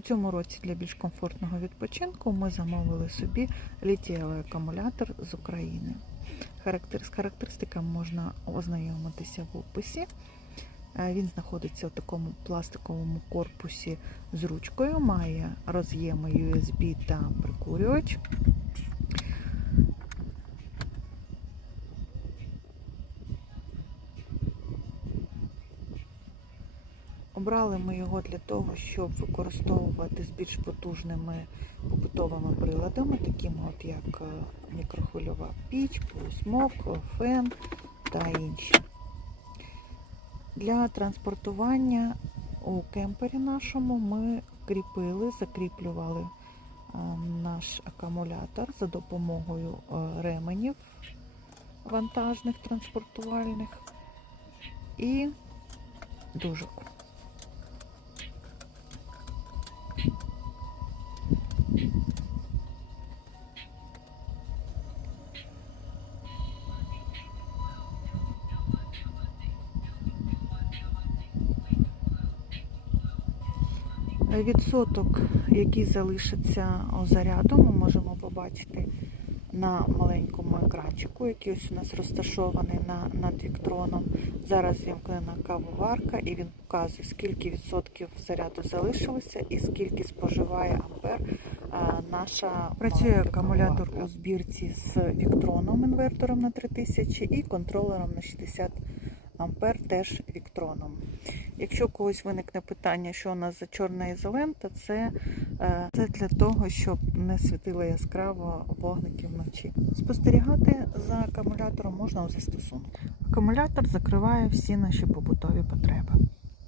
У цьому році для більш комфортного відпочинку ми замовили собі літієвий акумулятор з України. З характеристиками можна ознайомитися в описі. Е, Він знаходиться у такому пластиковому корпусі з ручкою, має роз'єми USB та прикурювач. Обрали ми його для того, щоб використовувати з більш потужними побутовими приладами, такими от як е, мікрохвильова піч, полусмок, фен та інші. Для транспортування у кемпері нашому ми кріпили, закріплювали е, наш акумулятор за допомогою е, ременів вантажних транспортувальних і дужок. Відсоток, який залишиться заряду, ми можемо побачити на маленькому екранчику, який ось у нас розташований на, над віктроном. Зараз вімкнена кавоварка і він показує, скільки відсотків заряду залишилося і скільки споживає ампер а, наша Працює акумулятор кавоварка. у збірці з віктроном інвертором на 3000 і контролером на 60 ампер теж віктроном. Якщо у когось виникне питання, що у нас за чорна ізолента, це, е, це для того, щоб не світило яскраво вогники вночі. Спостерігати за акумулятором можна у застосунку. Акумулятор закриває всі наші побутові потреби.